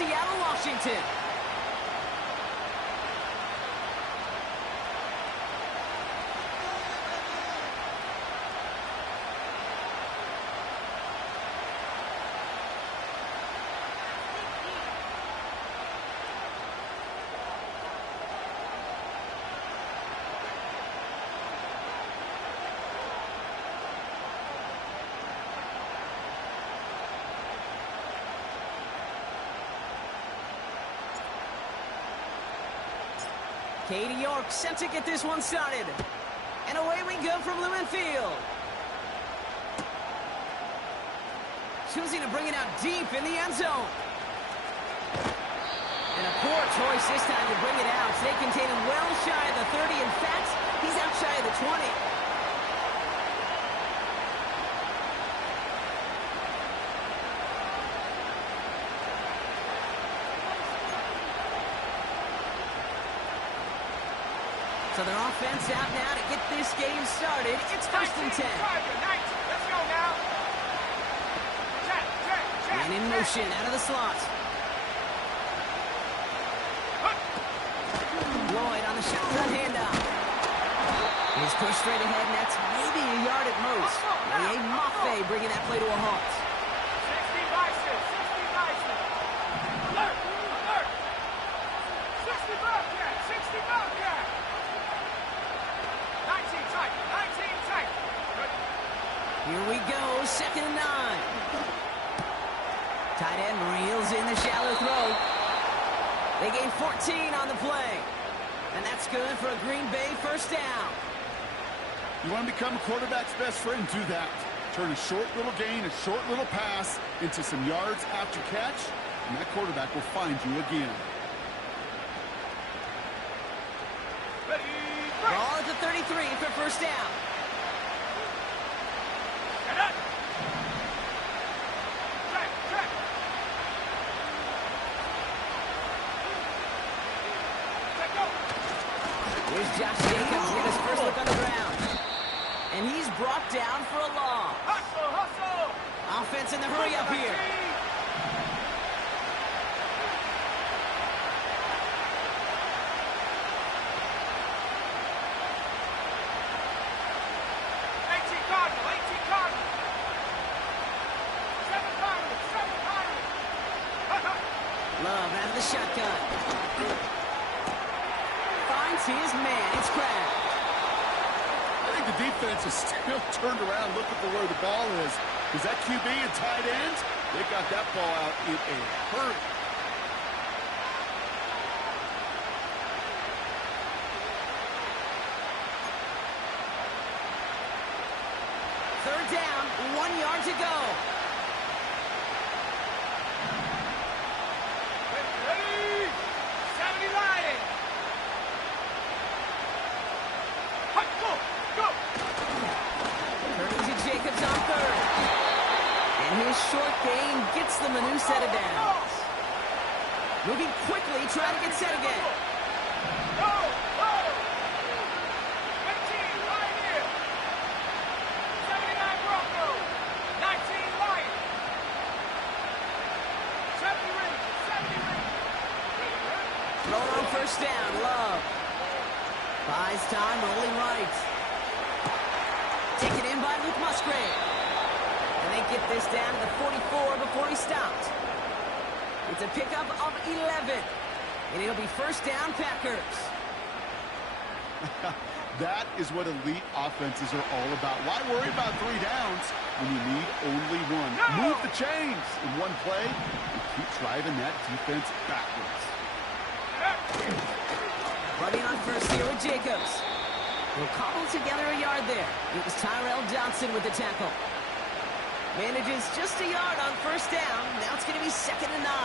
Seattle, Washington. Katie York set to get this one started. And away we go from Lumen Field. Choosing to bring it out deep in the end zone. And a poor choice this time to bring it out. They contain him well shy of the 30. In fact, he's out shy of the 20. So their offense out now to get this game started. It's 1st and 10. Let's go now. And in motion out of the slot. Lloyd on the shotgun handoff. He's pushed straight ahead, and that's maybe a yard at most. A Mafe bringing that play to a halt. 60 Bison. Alert. 60 Bobcat. 60 Bobcat. 19 tight. Here we go, 2nd and 9. Tight end reels in the shallow throw. They gain 14 on the play. And that's good for a Green Bay 1st down. You want to become a quarterback's best friend, do that. Turn a short little gain, a short little pass into some yards after catch, and that quarterback will find you again. Ball at the 33 for 1st down. Here's Josh Jacobs with his first look on the ground. And he's brought down for a loss. Hustle. Offense in the hurry up here. 18 Cardinal. 7 Cardinal. Love out of the shotgun. Finds his man. It's Kraft. I think the defense is still turned around looking for where the ball is. Is that QB and tight end? They got that ball out in a hurry. Third down, 1 yard to go. Ready. 70 Lions. Go. Turning to Jacobs on 3rd. And his short gain gets them a new set of downs. Moving quickly, trying to get set again. Go. 15 right here. 79 Broncos. 19 Lions. 70 Rangers. Throwing on 1st down, Love. Buys time, rolling right. Taken in by Luke Musgrave. And they get this down to the 44 before he stopped. It's a pickup of 11. And it'll be 1st down, Packers. That is what elite offenses are all about. Why worry about 3 downs when you need only 1? Move the chains in one play and keep driving that defense backwards. Running on 1st here with Jacobs. Will cobble together a yard there. It was Tyrell Johnson with the tackle. Manages just a yard on 1st down. Now it's going to be 2nd and 9.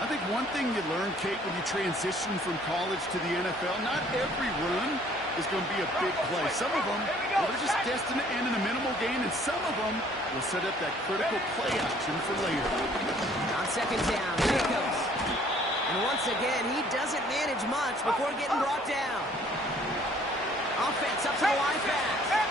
I think one thing you learn, Kate, when you transition from college to the NFL, not every run is going to be a big play. Some of them, they're just destined to end in a minimal gain, and some of them will set up that critical play action for later. On 2nd down, Jacobs. And once again, he doesn't manage much before getting brought down. Offense up to the line fast.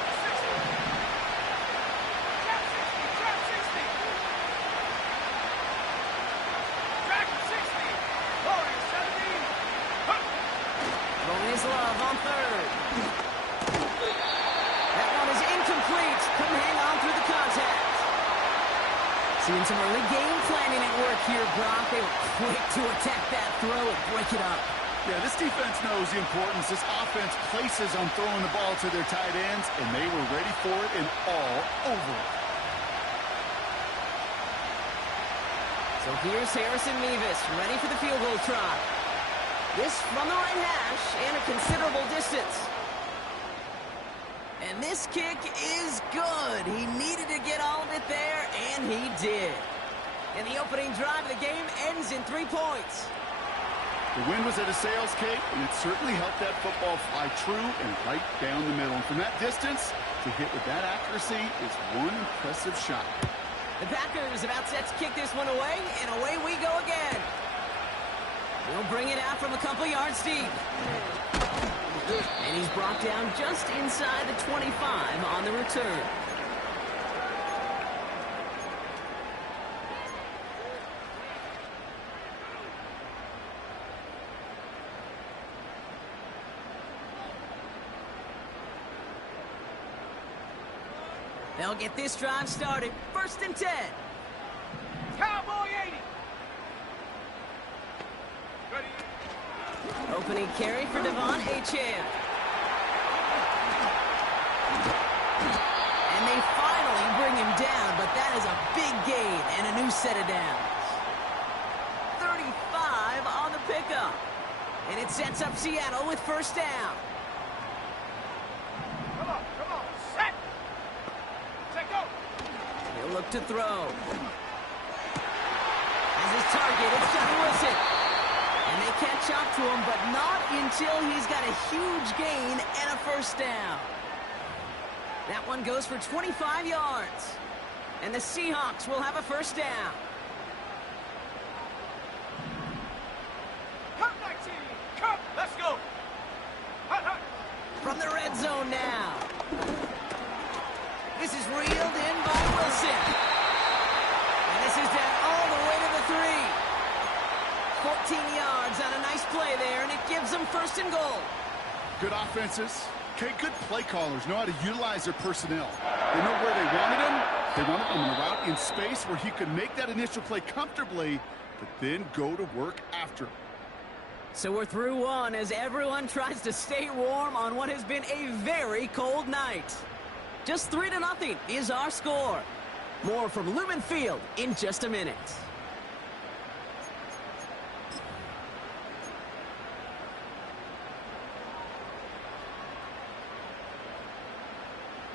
Love on third. That one is incomplete. Couldn't hang on through the contact. Seeing some early game planning at work here, Brock. They were quick to attack that throw and break it up. Yeah, this defense knows the importance this offense places on throwing the ball to their tight ends, and they were ready for it and all over it. So here's Harrison Mevis, ready for the field goal try. This from the right hash and a considerable distance. And this kick is good. He needed to get all of it there, and he did. And the opening drive of the game ends in 3 points. The wind was at a sales, Kate, and it certainly helped that football fly true and right down the middle. And from that distance, to hit with that accuracy is one impressive shot. The Packers about set to kick this one away, and away we go again. We'll bring it out from a couple yards deep. And he's brought down just inside the 25 on the return. They'll get this drive started. 1st and 10. Cowboy 80. Ready. Opening carry for Devon Achane. And they finally bring him down, but that is a big gain and a new set of downs. 35 on the pickup. And it sets up Seattle with 1st down. Come on. Set. Set, go. He'll look to throw. As his target, it's Johnny Wilson. And they catch up to him, but not until he's got a huge gain and a 1st down. That one goes for 25 yards. And the Seahawks will have a 1st down. Come, 19. Come. Let's go. Hut. From the red zone now. This is reeled in by Wilson. And this is down all the way to the 3. 14 yards on a nice play there, and it gives them 1st and goal. Good offenses. Okay, good play callers know how to utilize their personnel. They know where they wanted him. They wanted him in a route in space where he could make that initial play comfortably, but then go to work after. So we're through one as everyone tries to stay warm on what has been a very cold night. Just 3-0 is our score. More from Lumen Field in just a minute.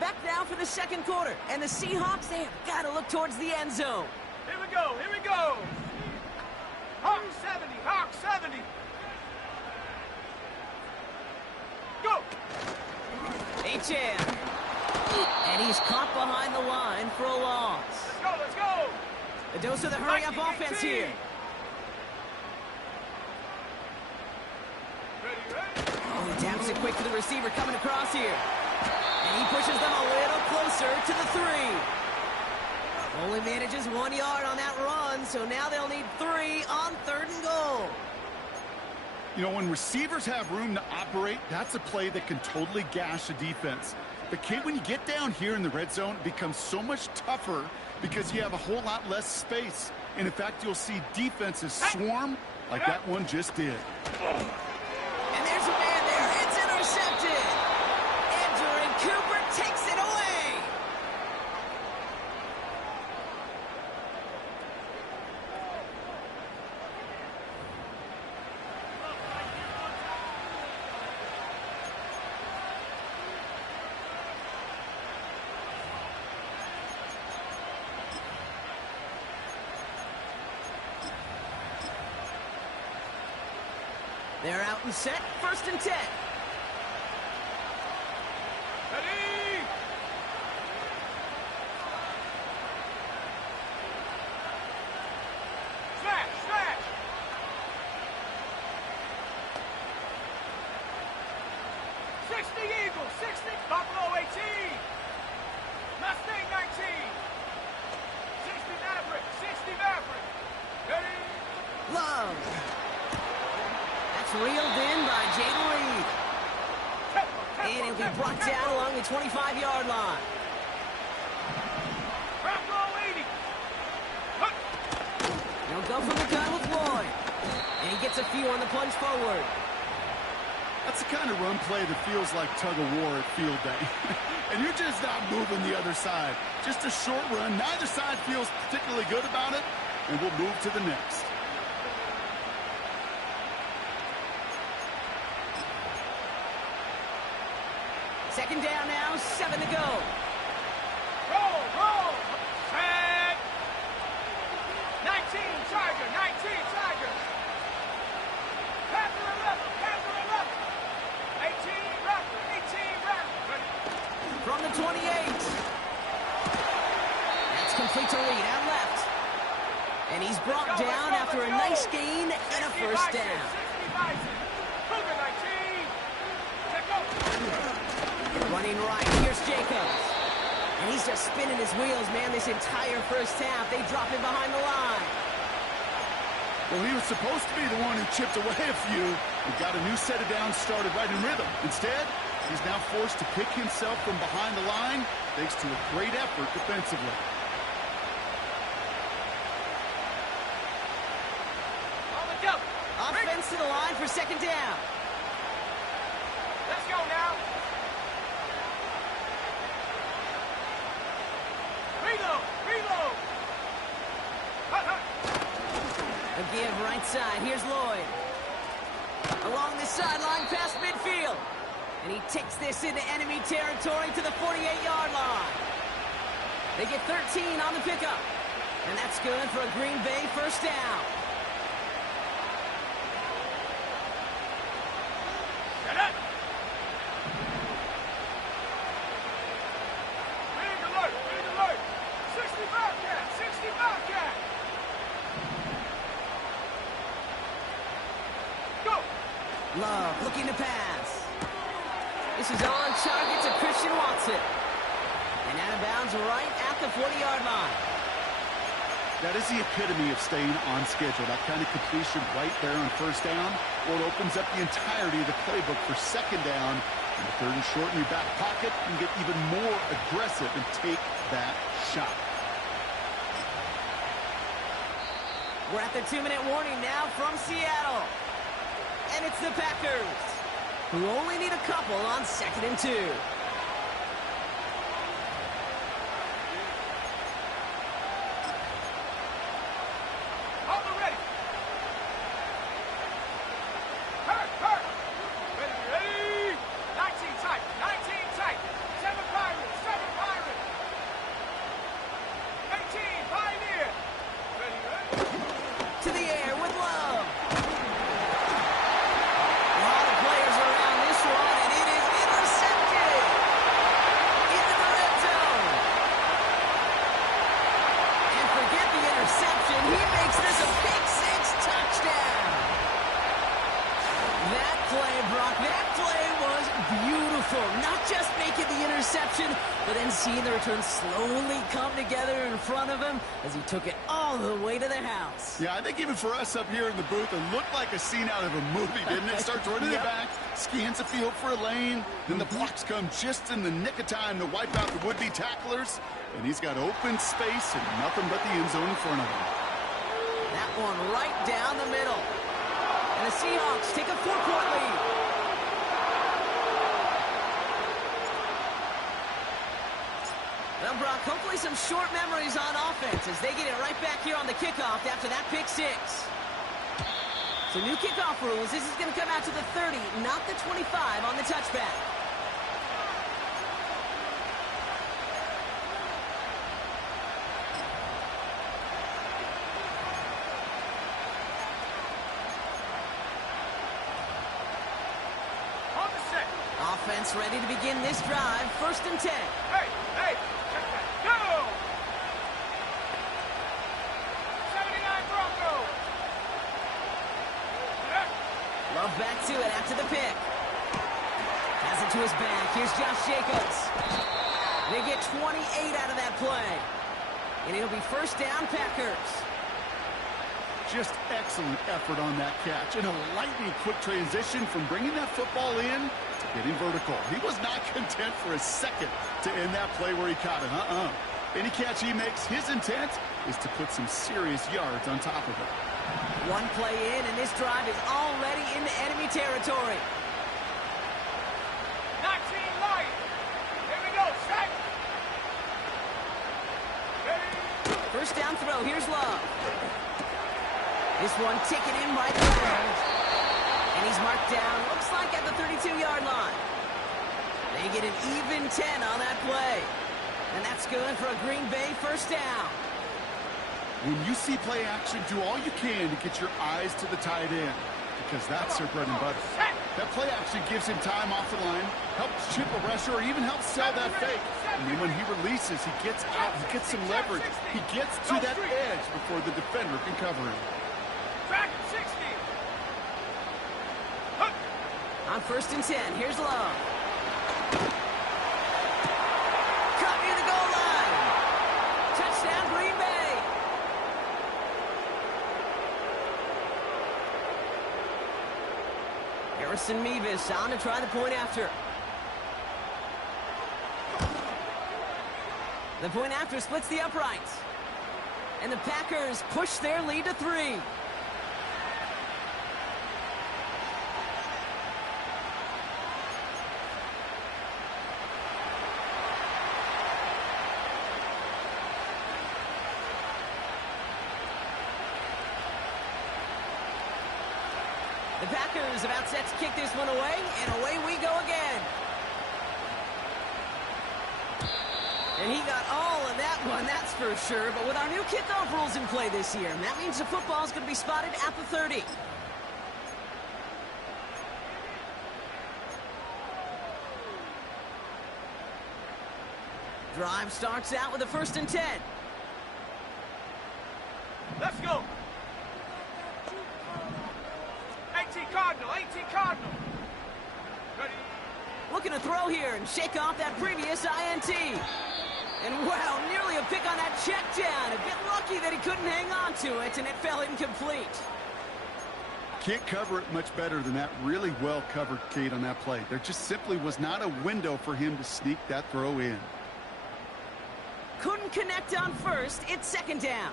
Back now for the 2nd quarter, and the Seahawks, they have got to look towards the end zone. Here we go. Hawk 70. Go. Achane. And he's caught behind the line for a loss. Let's go. A dose of the hurry-up offense here. Ready. Oh, he taps it quick to the receiver coming across here. And he pushes them a little closer to the 3. Only manages 1 yard on that run, so now they'll need 3 on 3rd and goal. You know, when receivers have room to operate, that's a play that can totally gash a defense. But, Kate, when you get down here in the red zone, it becomes so much tougher because you have a whole lot less space. And, in fact, you'll see defenses swarm like that one just did. And there's a man there. It's intercepted. And Cooper takes it away. They're out and set. 1st and 10. Ready. Smash. 60 Eagles, 60. Buffalo 18. Mustang 19. 60 Maverick. Ready. Love. That's reeled in by Jayden Reed. he'll be brought down along the 25-yard line. He'll go from the gun with Lloyd. And he gets a few on the plunge forward. That's the kind of run play that feels like tug-of-war at field day. And you're just not moving the other side. Just a short run. Neither side feels particularly good about it. And we'll move to the next. Second down now, 7 to go. Roll! Set! 19, Charger, 19, Charger. Panther 11, 18, Raptor. From the 28. That's complete to Reed, out left. And he's brought down after a nice gain and a first down. 60 Bison. Cougar 19. Check out. Running right, here's Jacobs. And he's just spinning his wheels, man, this entire first half. They drop him behind the line. Well, he was supposed to be the one who chipped away a few and got a new set of downs started right in rhythm. Instead, he's now forced to pick himself from behind the line thanks to a great effort defensively. On the go. Offense to the line for second down. Let's go now. Reload. A give right side. Here's Lloyd. Along the sideline past midfield. And he takes this into enemy territory to the 48-yard line. They get 13 on the pickup. And that's good for a Green Bay first down. Get it. Big alert. 60 Bobcat. Go. Love looking to pass. This is on target to Christian Watson. And out of bounds right at the 40-yard line. That is the epitome of staying on schedule. That kind of completion right there on first down. Well, it opens up the entirety of the playbook for second down. And the third and short in your back pocket and get even more aggressive and take that shot. We're at the 2-minute warning now from Seattle. And it's the Packers, who only need a couple on 2nd and 2. Hold it ready. Hurt. Ready. 19 tight. 7 Pirates. 18 Pioneer. Ready. To the air with Love. A lot of players around this one, and it is intercepted. Into the red zone. And forget the interception. He makes this a big 6 touchdown. That play, Brock, that play was beautiful. Not just making the interception, but then seeing the return slowly come together in front of him as he took it all the way to the house. Yeah, I think even for us up here in the booth, it looked like a scene out of a movie, didn't it? Starts running it back, scans the field for a lane, then the blocks come just in the nick of time to wipe out the would-be tacklers, and he's got open space and nothing but the end zone in front of him. That one right down the middle. And the Seahawks take a 4-point lead. Well, Brock, hopefully some short memories on offense as they get it right back here on the kickoff after that pick 6. So new kickoff rules. This is going to come out to the 30, not the 25 on the touchback. On the set. Offense ready to begin this drive. 1st and 10. Hey, check that. Go! 79 Broncos. Love back to it after the pick. Pass it to his back. Here's Josh Jacobs. They get 28 out of that play. And it'll be first down, Packers. Just excellent effort on that catch and a lightning quick transition from bringing that football in to Getting vertical. He was not content for a second to end that play where he caught it. Any catch he makes, his intent is to put some serious yards on top of it. One play in, and this drive is already into enemy territory. 19 Lions. Here we go. Set. First down throw. Here's Love. This one ticking in right around. And he's marked down, looks like at the 32-yard line. They get an even 10 on that play. And that's good for a Green Bay first down. When you see play action, do all you can to get your eyes to the tight end, because that's their bread and butter. That play action gives him time off the line, helps chip a rusher, or even helps sell that fake. And then when he releases, he gets out, he gets some leverage. He gets to that edge before the defender can cover him. Track 60. On first and 10, here's Love. Cut near the goal line. Touchdown, Green Bay. Harrison Mevis on to try the point after. The point after splits the uprights. And the Packers push their lead to 3. The Packers about set to kick this one away, and away we go again. And he got all of that one, that's for sure. But with our new kickoff rules in play this year, that means the football is going to be spotted at the 30. Drive starts out with a first and 10. Let's go. 18 Cardinal, 18 Cardinal. Ready. Looking to throw here and shake off that previous INT. And wow, nearly a pick on that check down. A bit lucky that he couldn't hang on to it, and it fell incomplete. Can't cover it much better than that. Really well covered, Kate, on that play. There just simply was not a window for him to sneak that throw in. Couldn't connect on first. It's second down.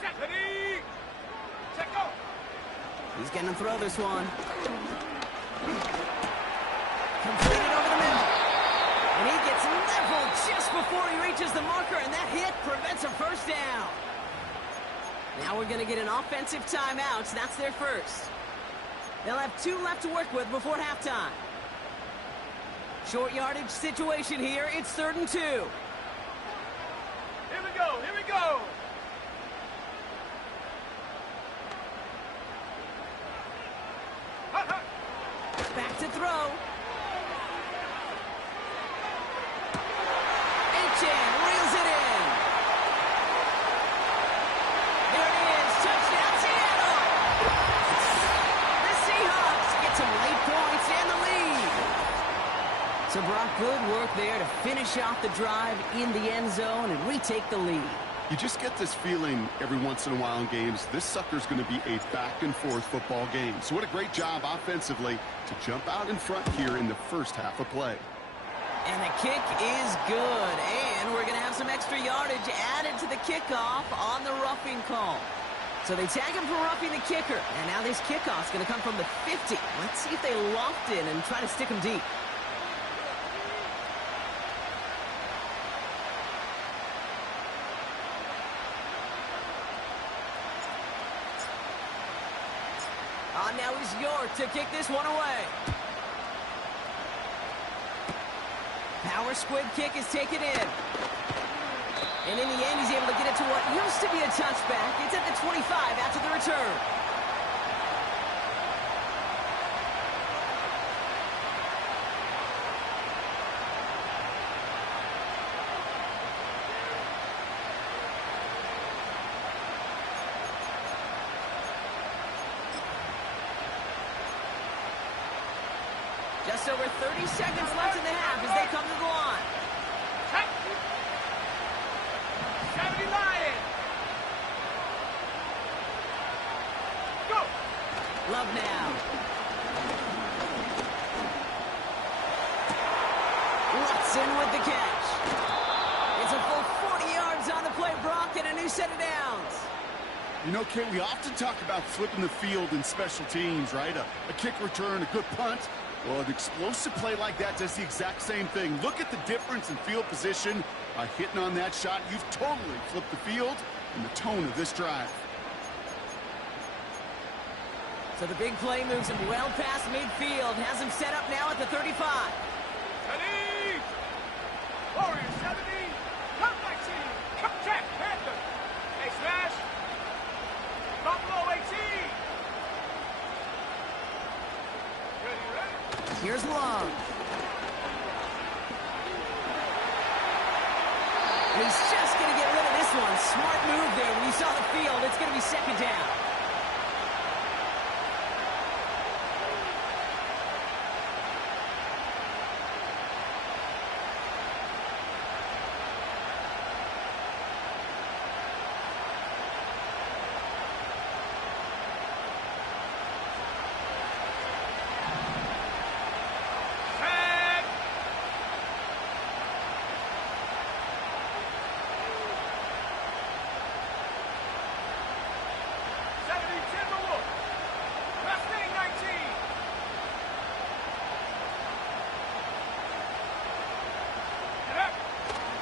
Set. Ready. Set, go. He's going to throw this one. Completed over the middle. And he gets leveled just before he reaches the marker, and that hit prevents a first down. Now we're going to get an offensive timeout. So that's their first. They'll have 2 left to work with before halftime. Short yardage situation here. It's 3rd and 2. Here we go. Here we go. Back to throw. Achane reels it in. There it is. Touchdown, Seattle. The Seahawks get some late points and the lead. So, Brock, good work there to finish off the drive in the end zone and retake the lead. You just get this feeling every once in a while in games, this sucker's going to be a back-and-forth football game. So what a great job offensively to jump out in front here in the first half of play. And the kick is good. And we're going to have some extra yardage added to the kickoff on the roughing call. So they tag him for roughing the kicker. And now this kickoff's going to come from the 50. Let's see if they loft in and try to stick him deep. Now is York to kick this one away. Power squib kick is taken in. And in the end, he's able to get it to what used to be a touchback. It's at the 25 after the return. Just over 30 seconds left in the half as they come to the line. 70 Lions. Go. Love now. with the catch. It's a full 40 yards on the play, Brock, and a new set of downs. You know, Kate, we often talk about flipping the field in special teams, right? A kick return, a good punt. Well, an explosive play like that does the exact same thing. Look at the difference in field position. By hitting on that shot, you've totally flipped the field and the tone of this drive. So the big play moves him well past midfield. Has him set up now at the 35. 70! Warriors 70! Come 19! Come Jack Panther! Hey, Smash! Buffalo 18! Ready? Here's Long. He's just going to get rid of this one. Smart move there. When you saw the field, it's going to be second down.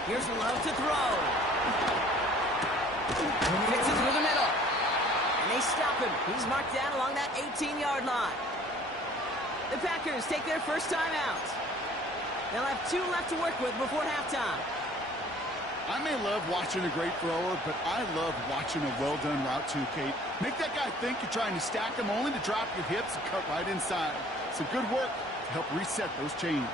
Here's Love to throw. Fits it through the middle. And they stop him. He's marked down along that 18-yard line. The Packers take their first time out. They'll have 2 left to work with before halftime. I may love watching a great thrower, but I love watching a well-done route too, Kate. Make that guy think you're trying to stack him only to drop your hips and cut right inside. Some good work to help reset those chains.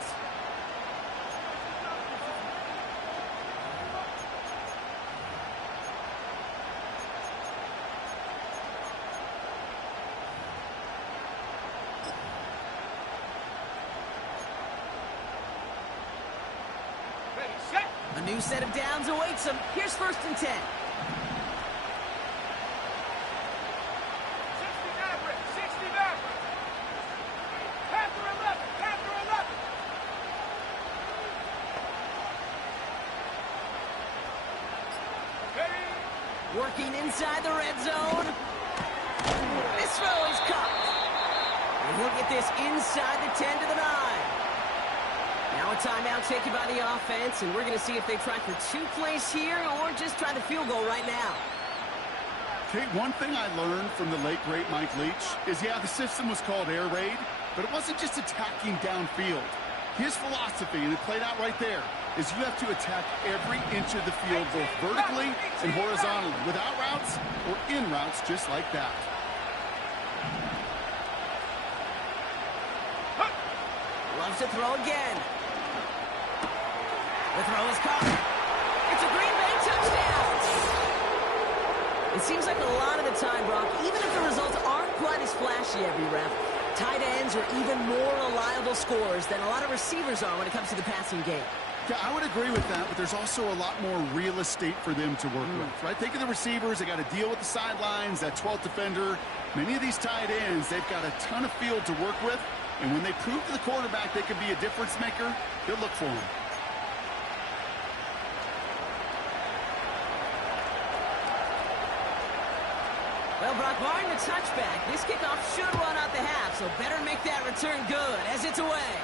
A new set of downs awaits him. Here's 1st and 10. 60 Maverick! 60 Maverick! Panther 11! Panther 11! Ready? Working inside the red zone. This throw is caught. And he'll get this inside the 10 to the 9. Now a timeout taken by the offense, and we're going to see if they try for 2 plays here or just try the field goal right now. Kate, one thing I learned from the late, great Mike Leach is, yeah, the system was called air raid, but it wasn't just attacking downfield. His philosophy, and it played out right there, is you have to attack every inch of the field, both vertically and horizontally, without routes or in routes just like that. Loves to throw again. The throw is caught. It's a Green Bay touchdown. It seems like a lot of the time, Brock, even if the results aren't quite as flashy every rep, tight ends are even more reliable scorers than a lot of receivers are when it comes to the passing game. Yeah, I would agree with that, but there's also a lot more real estate for them to work with, right? Think of the receivers. They got to deal with the sidelines, that 12th defender. Many of these tight ends, they've got a ton of field to work with, and when they prove to the quarterback they can be a difference maker, they'll look for him. Well, Brock, barring the touchback, this kickoff should run out the half, so better make that return good as it's away.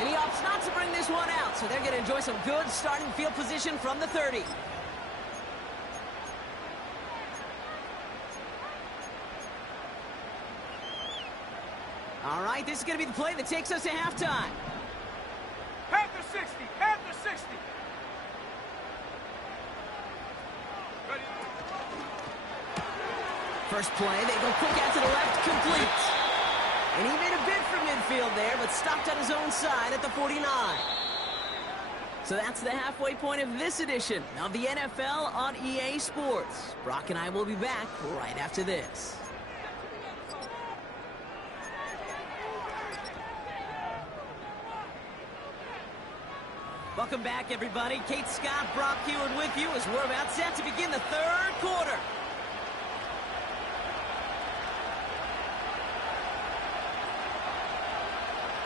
And he opts not to bring this one out, so they're going to enjoy some good starting field position from the 30. All right, this is going to be the play that takes us to halftime. Panther 60! Panther 60! Ready? First play, they go quick out to the left, complete. And he made a bid for midfield there, but stopped on his own side at the 49. So that's the halfway point of this edition of the NFL on EA Sports. Brock and I will be back right after this. Welcome back, everybody. Kate Scott, Brock Huard with you as we're about set to begin the third quarter.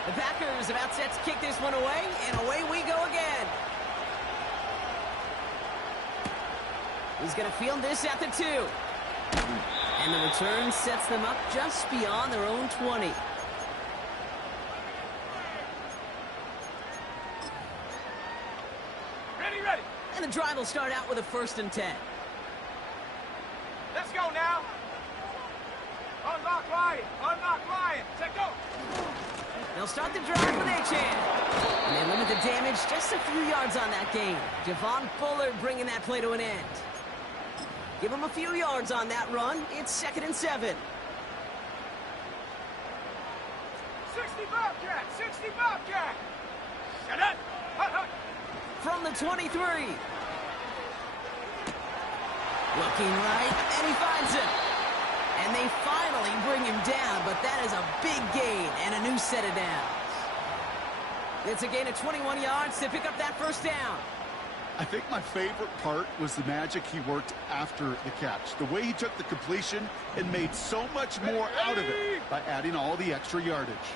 The Packers about set to kick this one away, and away we go again. He's going to field this at the 2. And the return sets them up just beyond their own 20. Ready. And the drive will start out with a 1st and 10. Let's go now. Unlock Lion. Set go. They'll start the drive with Achane. And they limit the damage just a few yards on that gain. Javon Bullard bringing that play to an end. Give him a few yards on that run. It's 2nd and 7. 60 Bobcat. Shut up. Hut. From the 23. Looking right, and he finds him. And they finally bring him down, but that is a big gain and a new set of downs. It's a gain of 21 yards to pick up that 1st down. I think my favorite part was the magic he worked after the catch. The way he took the completion and made so much more out of it by adding all the extra yardage.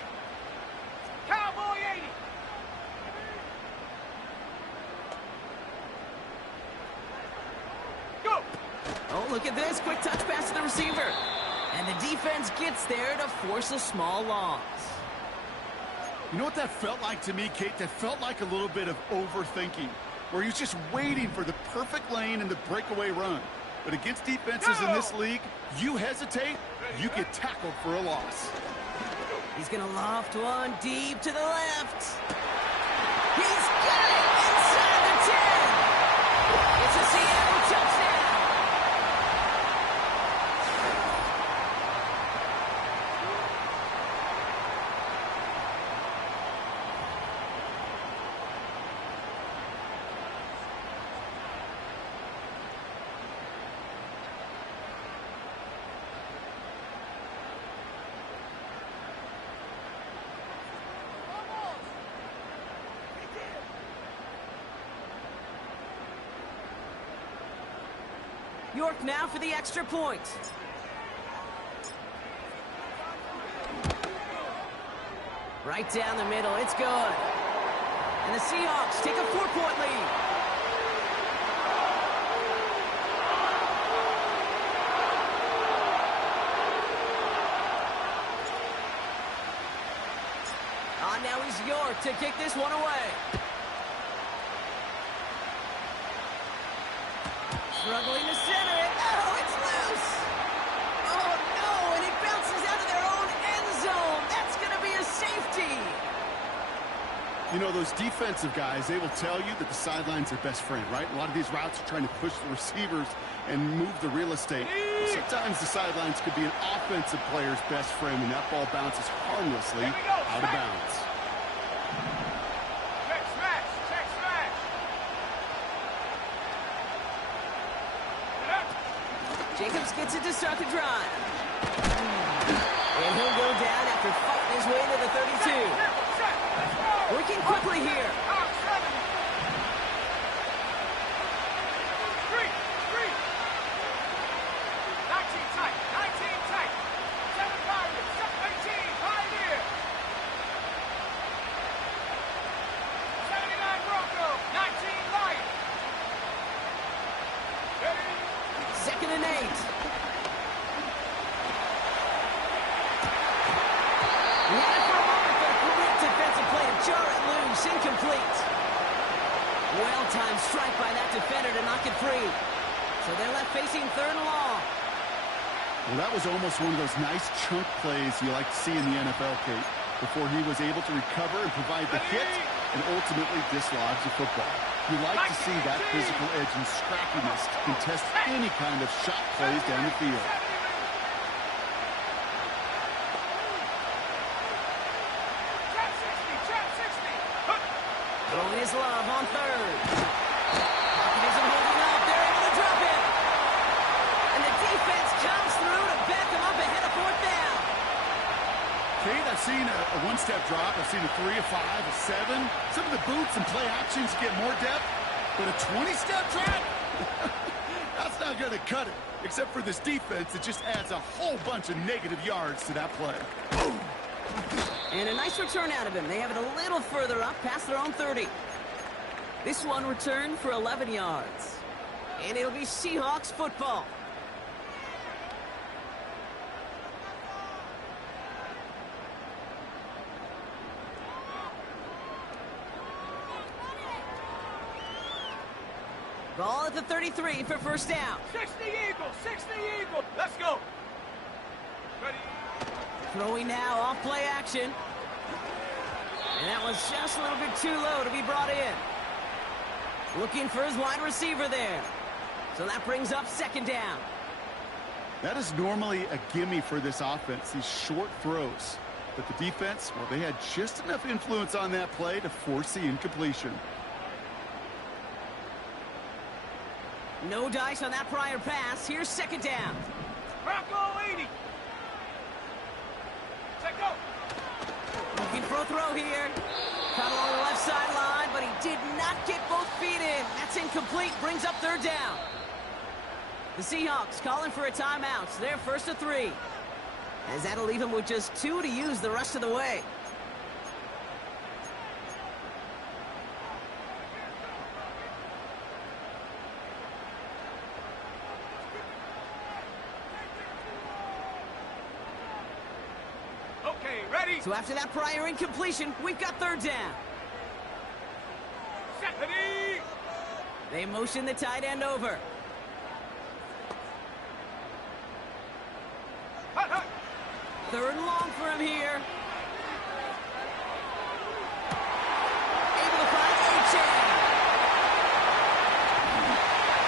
Cowboy 80. Go. Oh, look at this. Quick touch pass to the receiver. And the defense gets there to force a small loss. You know what that felt like to me, Kate? That felt like a little bit of overthinking, where he was just waiting for the perfect lane and the breakaway run. But against defenses in this league, you hesitate, you get tackled for a loss. He's going to loft one deep to the left. He's got it inside the 10. It's a Seattle touchdown. York now for the extra point. Right down the middle, it's good. And the Seahawks take a 4-point lead. Now he's York to kick this one away. Struggling to center it. Oh, it's loose. Oh, no, and it bounces out of their own end zone. That's going to be a safety. You know, those defensive guys, they will tell you that the sideline's their best friend, right? A lot of these routes are trying to push the receivers and move the real estate. Sometimes the sidelines could be an offensive player's best friend when that ball bounces harmlessly out of bounds. Jacobs gets it to start the drive. And he'll go down after fighting his way to the 32. Working quickly here. Incomplete. Well-timed strike by that defender to knock it free. So they're left facing 3rd and long. Well, that was almost one of those nice chunk plays you like to see in the NFL, Kate, before he was able to recover and provide the hit and ultimately dislodge the football. You like to see that physical edge and scrappiness to contest any kind of shot plays down the field. Throwing his love on 3rd. Pocket isn't holding up. They're able to drop it. And the defense comes through to back them up ahead of 4th down. Kate, I've seen a one-step drop. I've seen a 3, a 5, a 7. Some of the boots and play actions get more depth. But a 20-step drop? That's not going to cut it. Except for this defense, it just adds a whole bunch of negative yards to that play. Boom. And a nice return out of him. They have it a little further up, past their own 30. This one returned for 11 yards. And it'll be Seahawks football. Ball at the 33 for first down. 60 Eagles, 60 Eagles. Let's go. Ready. Throwing now off play action. And that was just a little bit too low to be brought in. Looking for his wide receiver there. So that brings up second down. That is normally a gimme for this offense, these short throws. But the defense, well, they had just enough influence on that play to force the incompletion. No dice on that prior pass. Here's second down. Bronco 80. Set go. Looking for a throw here. Caught along the left sideline, but he did not get both feet in. That's incomplete. Brings up third down. The Seahawks calling for a timeout. So they're first to 3. As that'll leave him with just 2 to use the rest of the way. Okay, ready. So after that prior incompletion, we've got third down. Set. Ready. They motion the tight end over. Hut, hut. Third and long for him here. Able to find A-Chain.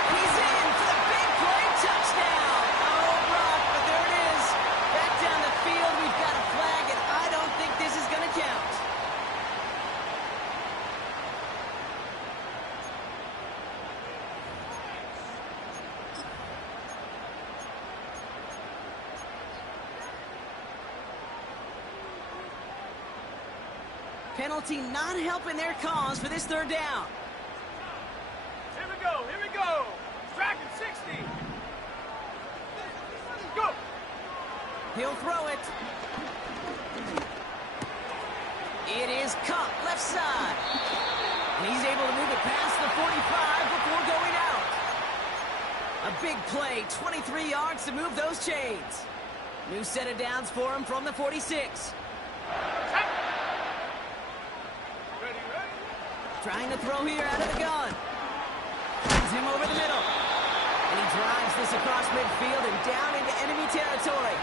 And he's in for the big play touchdown. Oh, Brock, but there it is. Back down the field, we've got a flag, and I don't think this is going to count. Penalty not helping their cause for this third down. Here we go, here we go. Dragon 60. Go. He'll throw it. It is caught left side. And he's able to move it past the 45 before going out. A big play, 23 yards to move those chains. New set of downs for him from the 46. Ready, ready. Trying to throw here out of the gun. Finds him over the middle. And he drives this across midfield and down into enemy territory.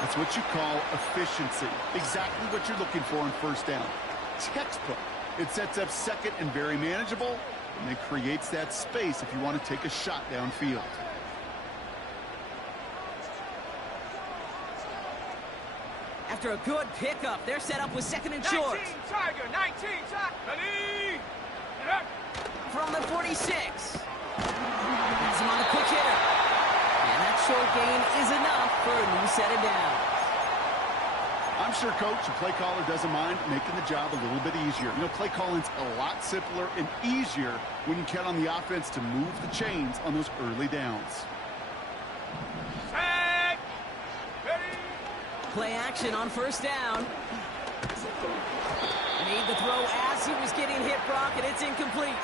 That's what you call efficiency. Exactly what you're looking for on first down. Textbook. It sets up second and very manageable, and it creates that space if you want to take a shot downfield. After a good pickup, they're set up with second and short. 19 Tiger, 19 Tiger. Ready. Get up. From the 46. Has him on the quick hitter. And that short gain is enough for a new set of downs. I'm sure coach and play caller doesn't mind making the job a little bit easier. You know, play calling's a lot simpler and easier when you count on the offense to move the chains on those early downs. Set. Ready. Play action on first down. Made the throw as he was getting hit, Brock, and it's incomplete.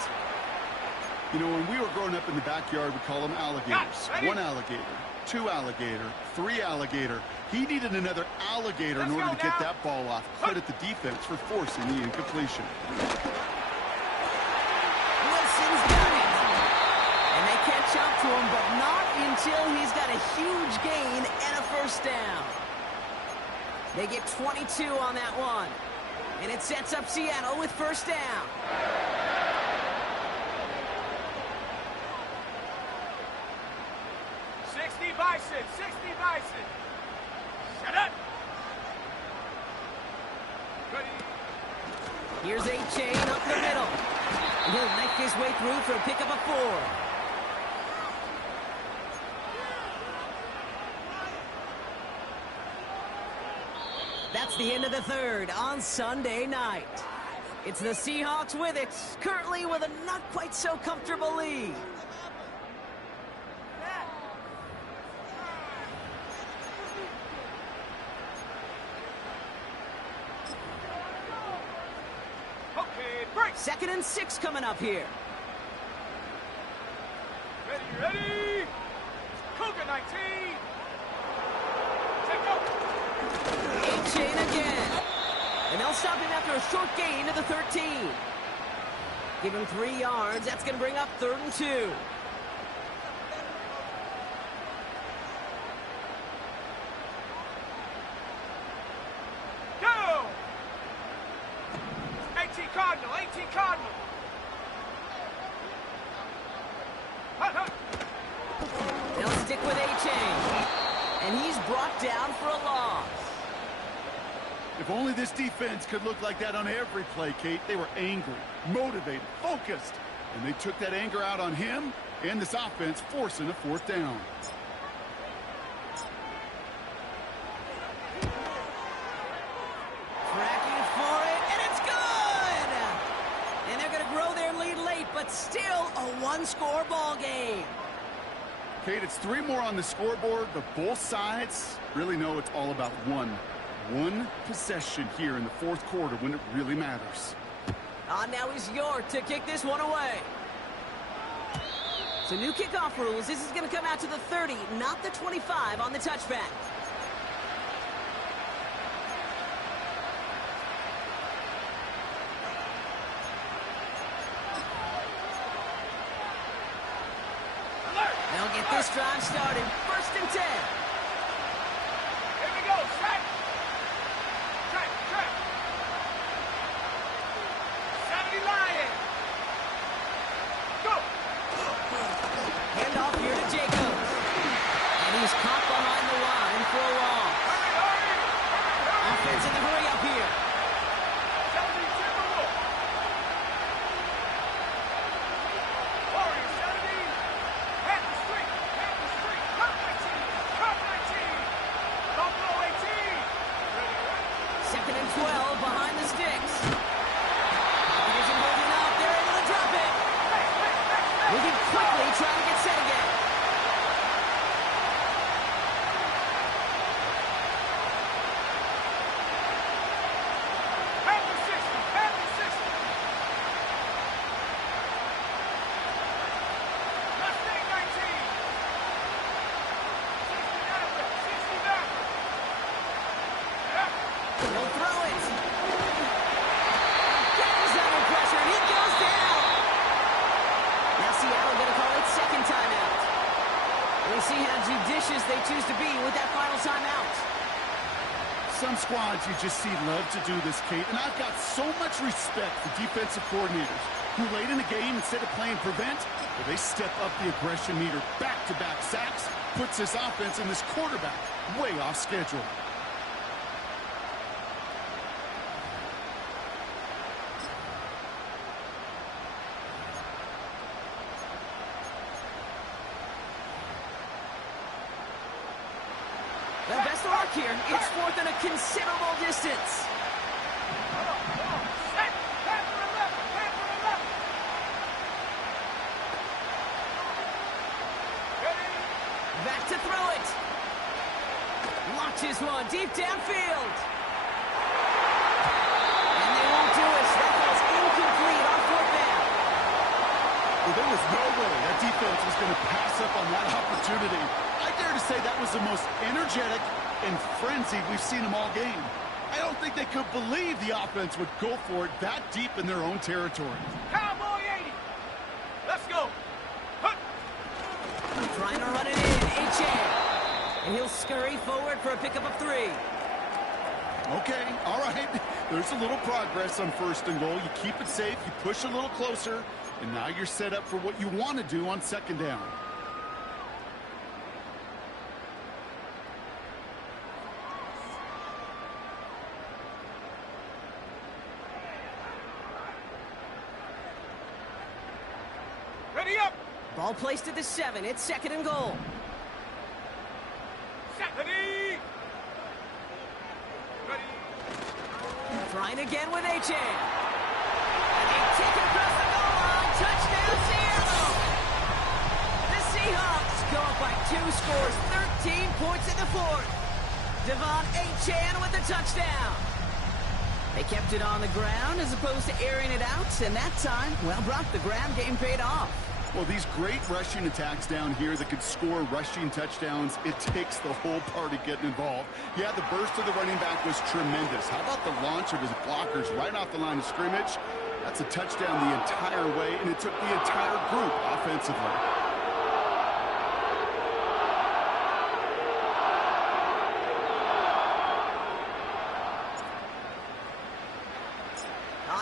You know, when we were growing up in the backyard, we call them alligators. One alligator, two alligator, three alligator. He needed another alligator in order to get that ball off. Credit the defense for forcing the incompletion. Wilson's got it. And they catch up to him, but not until he's got a huge gain and a first down. They get 22 on that one. And it sets up Seattle with first down. Bison, 60 Bison. Shut up. Ready. Here's A-Chain up the middle. And he'll knife his way through for a pickup of 4. That's the end of the third on Sunday night. It's the Seahawks with it, currently with a not quite so comfortable lead. 2nd and 6 coming up here. Ready. Cougar 19. Take go. A-Chain again. And they'll stop him after a short gain to the 13. Give him 3 yards. That's going to bring up 3rd and 2. Go! 18 Cardinal. Hut. They'll stick with A-Chain. And he's brought down for a loss. If only this defense could look like that on every play, Kate. They were angry, motivated, focused. And they took that anger out on him and this offense, forcing a 4th down. Tracking for it, and it's good! And they're going to grow their lead late, but still a 1-score ball game. Kate, it's 3 more on the scoreboard, but both sides really know it's all about one possession here in the 4th quarter when it really matters. Now is York to kick this one away. So new kickoff rules. This is going to come out to the 30, not the 25 on the touchback. They'll get this drive started. 1st and 10. Here we go. Track. 70 Lions. Go. Hand off here to Jacobs. And he's caught behind the line for a loss. Hurry. Offense in the hurry up here. 70 Timberwolves. Warriors 70. Head the street. Cup 19. Buffalo 18. 2nd and 12 behind the sticks. Pocket isn't holding up. They're able to drop it. Moving quickly, trying to get set again. Head the 60. Mustang 19. 60 back. He'll throw it. He's under pressure, and he goes down. Now Seattle going to call it 2nd timeout. We'll see how judicious they choose to be with that final timeout. Some squads you just see love to do this, Kate, and I've got so much respect for defensive coordinators who late in the game, instead of playing prevent, they step up the aggression meter. Back-to-back sacks puts this offense and this quarterback way off schedule. Well, best of luck here. It's 4th and a considerable distance. Set. Panther 11. Ready. Back to throw it. Launches one deep downfield. And they won't do it. That ball's incomplete on 4th down. Well, there was no way that defense was going to pass up on that opportunity. I dare to say that was the most energetic and frenzied we've seen them all game. I don't think they could believe the offense would go for it that deep in their own territory. Cowboy 80. Let's go. Hut. Trying to run it in. A-Chain. And he'll scurry forward for a pickup of 3. Okay, all right. There's a little progress on 1st and goal. You keep it safe, you push a little closer, and now you're set up for what you want to do on 2nd down. Ready up. Ball placed at the 7. It's 2nd and goal. Ready. Trying again with A-Chain. And they take it across the goal line. Touchdown, Seattle! The Seahawks go up by 2 scores, 13 points in the 4th. Devon A-Chain with the touchdown. They kept it on the ground as opposed to airing it out, and that time, well, Brock, the ground game paid off. Well, these great rushing attacks down here that could score rushing touchdowns, it takes the whole party getting involved. Yeah, the burst of the running back was tremendous. How about the launch of his blockers right off the line of scrimmage? That's a touchdown the entire way, and it took the entire group offensively.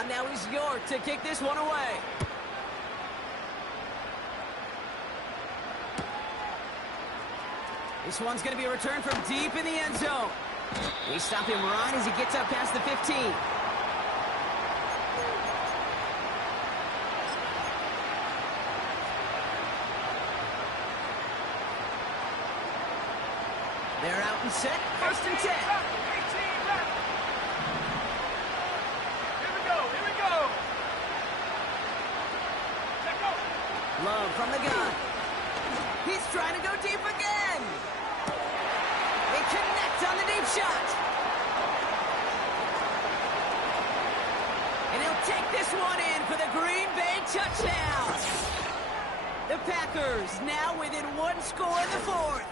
Now he's York to kick this one away. This one's going to be a return from deep in the end zone. They stop him right as he gets up past the 15. They're out and set. First and 10. Love from the gun. He's trying to go deep again. They connect on the deep shot. And he'll take this one in for the Green Bay touchdown. The Packers now within one score in the fourth.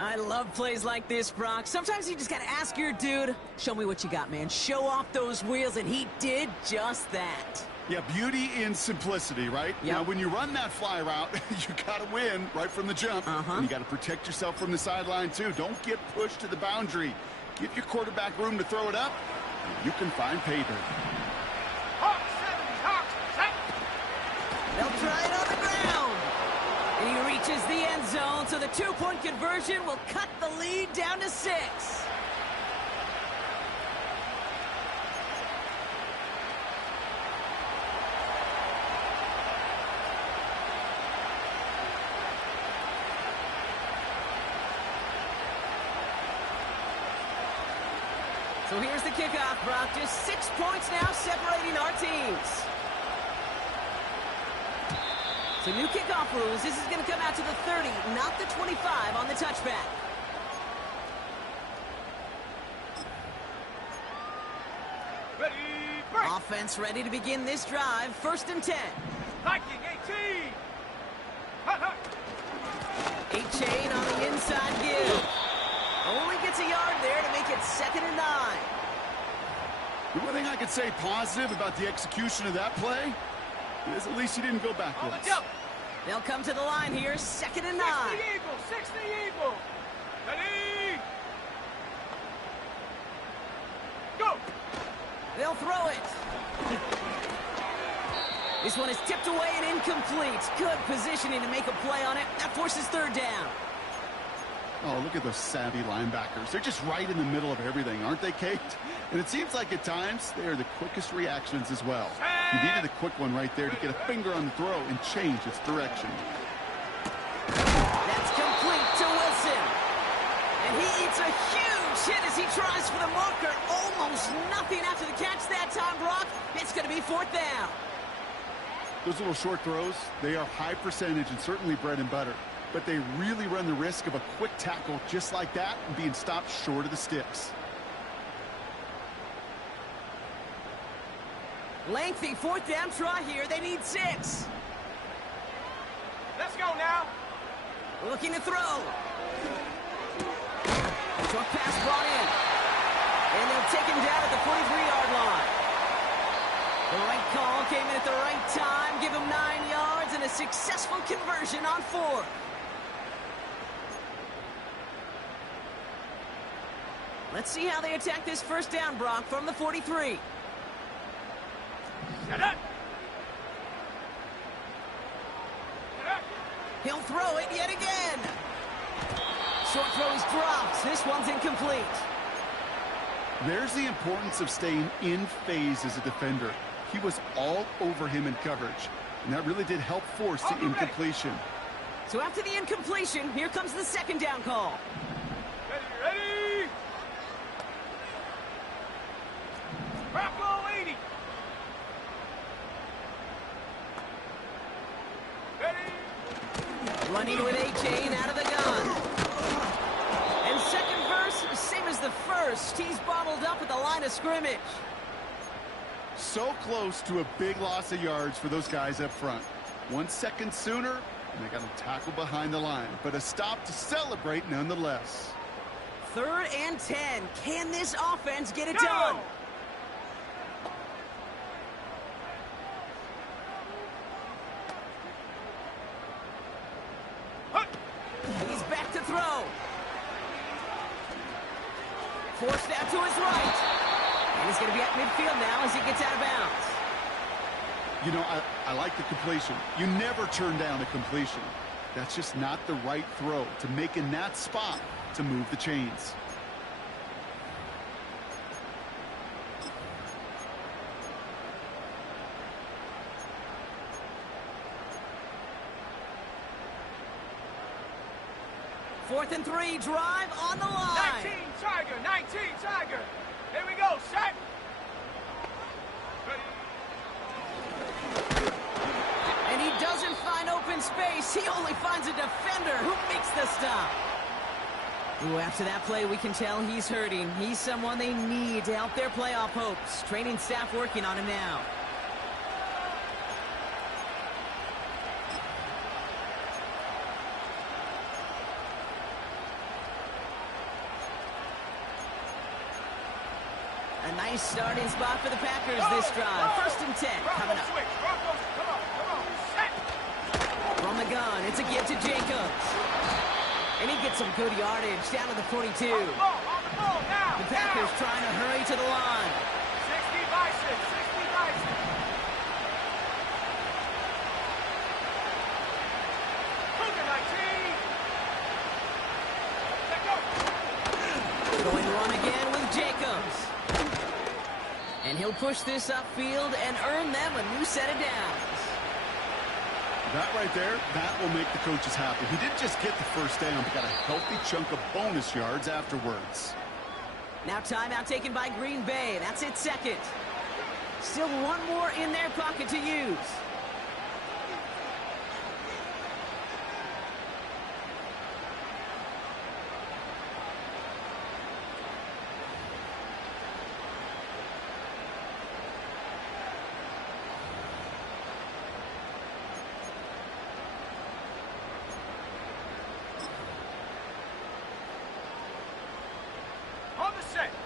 I love plays like this, Brock. Sometimes you just got to ask your dude, show me what you got, man. Show off those wheels, and he did just that. Yeah, beauty in simplicity, right? Yep. Now, when you run that fly route, you got to win right from the jump. And you got to protect yourself from the sideline, too. Don't get pushed to the boundary. Give your quarterback room to throw it up, and you can find pay dirt. They'll try it on the ground. And he reaches the end zone, so the two-point conversion will cut the lead down to 6. So here's the kickoff, Brock. Just 6 points now separating our teams. So new kickoff rules. This is going to come out to the 30, not the 25 on the touchback. Ready, break. Offense ready to begin this drive. First and 10. Hiking 18. Hut, hut. A-Chain on the inside give. Only gets a yard there to make it 2nd and 9. The one thing I could say positive about the execution of that play is at least he didn't go backwards. They'll come to the line here, 2nd and 9. 60 Eagle. Ready. Go. They'll throw it. This one is tipped away and incomplete. Good positioning to make a play on it. That forces 3rd down. Oh, look at those savvy linebackers. They're just right in the middle of everything, aren't they, Kate? And it seems like at times they are the quickest reactions as well. You needed a quick one right there to get a finger on the throw and change its direction. That's complete to Wilson. And he eats a huge hit as he tries for the marker. Almost nothing after the catch that time, Brock. It's going to be 4th down. Those little short throws, they are high percentage and certainly bread and butter. But they really run the risk of a quick tackle just like that and being stopped short of the sticks. Lengthy 4th down try here. They need 6. Let's go now. Looking to throw. Short pass brought in. And they'll take him down at the 43-yard line. The right call came in at the right time. Give him 9 yards and a successful conversion on 4th. Let's see how they attack this 1st down, Brock, from the 43. Get up. He'll throw it yet again. Short throw is dropped. This one's incomplete. There's the importance of staying in phase as a defender. He was all over him in coverage, and that really did help force the incompletion. So after the incompletion, here comes the 2nd down call. Ready. Bravo 80. Ready. Running with A-Chain out of the gun. And second verse, same as the first. He's bottled up at the line of scrimmage. So close to a big loss of yards for those guys up front. 1 second sooner, and they got to tackle behind the line. But a stop to celebrate nonetheless. 3rd and 10. Can this offense get it done? He's back to throw. Forced out to his right. And he's going to be at midfield now as he gets out of bounds. You know, I like the completion. You never turn down a completion. That's just not the right throw to make in that spot to move the chains. Fourth and 3, drive on the line. 19 Tiger. Here we go, set. And he doesn't find open space. He only finds a defender who makes the stop. Ooh, after that play, we can tell he's hurting. He's someone they need to help their playoff hopes. Training staff working on him now. A nice starting spot for the Packers this drive. 1st and 10 coming up. Come on, set. From the gun, it's a give to Jacobs. And he gets some good yardage down to the 42. On the ball now. The Packers trying to hurry to the line. 60 Bison. Cougar 19. Let go. Going to run again with Jacobs. And he'll push this upfield and earn them a new set of downs. That right there, that will make the coaches happy. He didn't just get the first down, but got a healthy chunk of bonus yards afterwards. Now timeout taken by Green Bay. That's it, 2nd. Still one more in their pocket to use.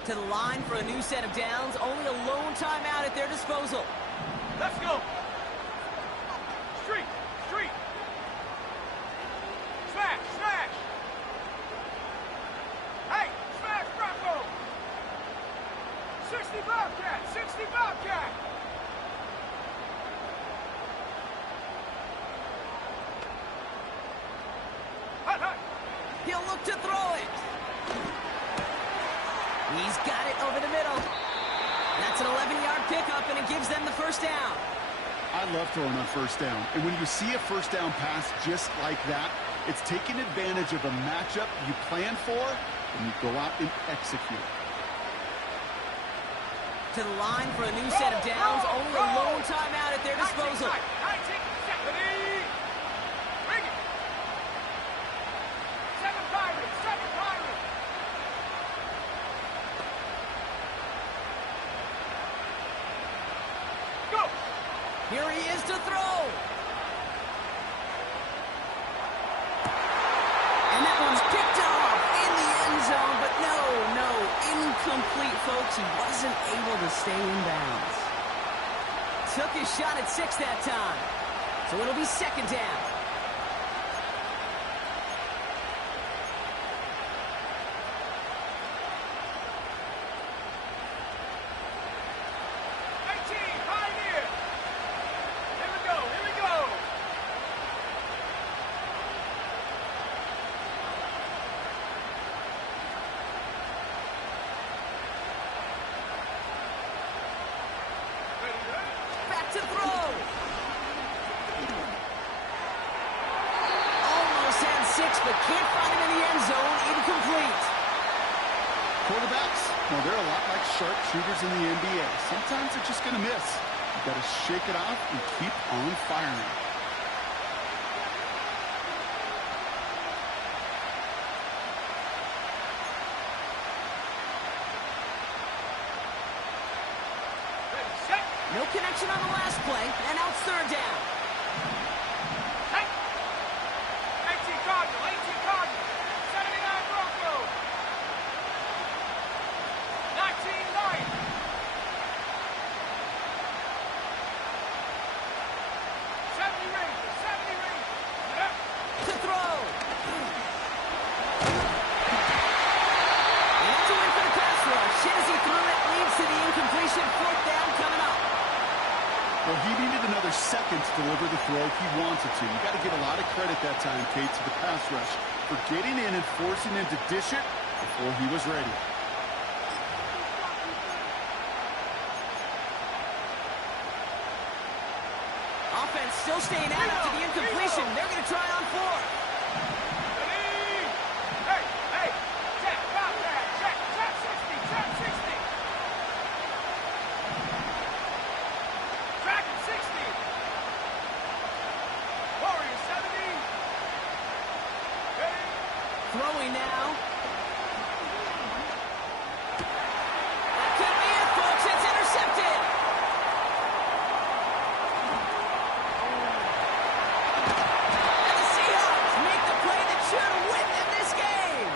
To the line for a new set of downs. Only a lone timeout at their disposal. Let's go. Street. Smash. Hey, smash Bronco. 60 Bobcat. Hut. He'll look to throw it. He's got it over the middle. That's an 11-yard pickup, and it gives them the first down. I love throwing on first down. And when you see a first down pass just like that, it's taking advantage of a matchup you plan for, and you go out and execute. To the line for a new set of downs. Only a lone timeout at their disposal. 19, bring it. 7 Pirates. Go. Here he is to throw. And that one's picked off in the end zone, but no, incomplete, folks. He wasn't able to stay in bounds. Took his shot at 6 that time. So it'll be 2nd down. To throw. Almost had 6, but can't find him in the end zone. Incomplete. Quarterbacks, well, they're a lot like sharpshooters in the NBA. Sometimes they're just going to miss. You've got to shake it off and keep on firing. No connection on the last play, and now it's third down. Hey! 18 Cardinal, 18 Cardinal. 79 Broncos. 19 Lions. 70 Rangers, 70 Rangers. Yep. To throw. And that's a win for the pass rush. As he threw it, leads to the incompletion. Fourth down coming up. Well, he needed another second to deliver the throw he wanted to. You got to give a lot of credit that time, Kate, to the pass rush for getting in and forcing him to dish it before he was ready. Offense still staying out after the incompletion. They're going to try on fourth. Hey, hey, check, drop that, check, 60, check 60. Track 60. Warrior 70. Ready? Throwing now. That could be it, folks. It's intercepted. And the Seahawks make the play that should win them this game.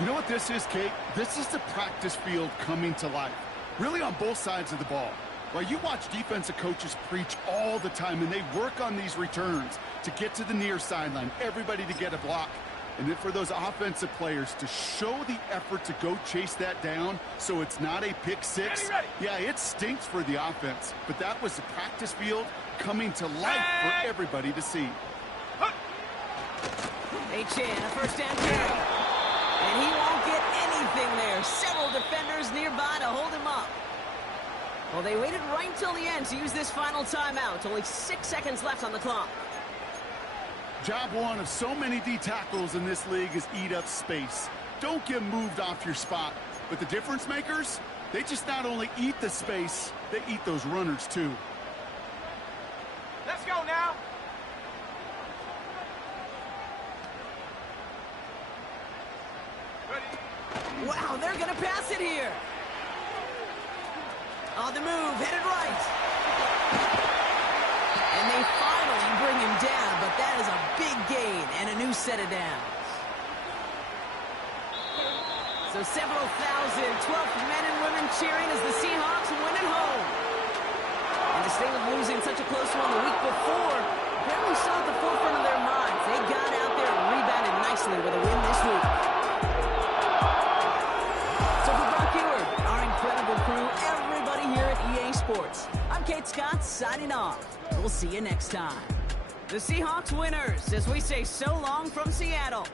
You know what this is, Kate? This is the practice field coming to life. Really on both sides of the ball. Right, you watch defensive coaches preach all the time, and they work on these returns to get to the near sideline, everybody to get a block. And then for those offensive players to show the effort to go chase that down so it's not a pick six. Ready. Yeah, it stinks for the offense, but that was the practice field coming to life for everybody to see. Achane, a first down carry. And he won't get anything there. Several defenders nearby to hold him up. Well, they waited right until the end to use this final timeout. Only 6 seconds left on the clock. Job one of so many D tackles in this league is eat up space. Don't get moved off your spot. But the difference makers, they just not only eat the space, they eat those runners too. Let's go now. Ready? Wow, they're going to pass it here. On the move, headed right. And they finally bring him down, but that is a big gain and a new set of downs. So several thousand 12th men and women cheering as the Seahawks win at home. And instead of losing such a close one the week before, apparently still at the forefront of their minds. They got out there and rebounded nicely with a win this week. So for Brock Eward, our incredible crew, everybody here at EA Sports, I'm Kate Scott signing off. We'll see you next time. The Seahawks winners as we say so long from Seattle.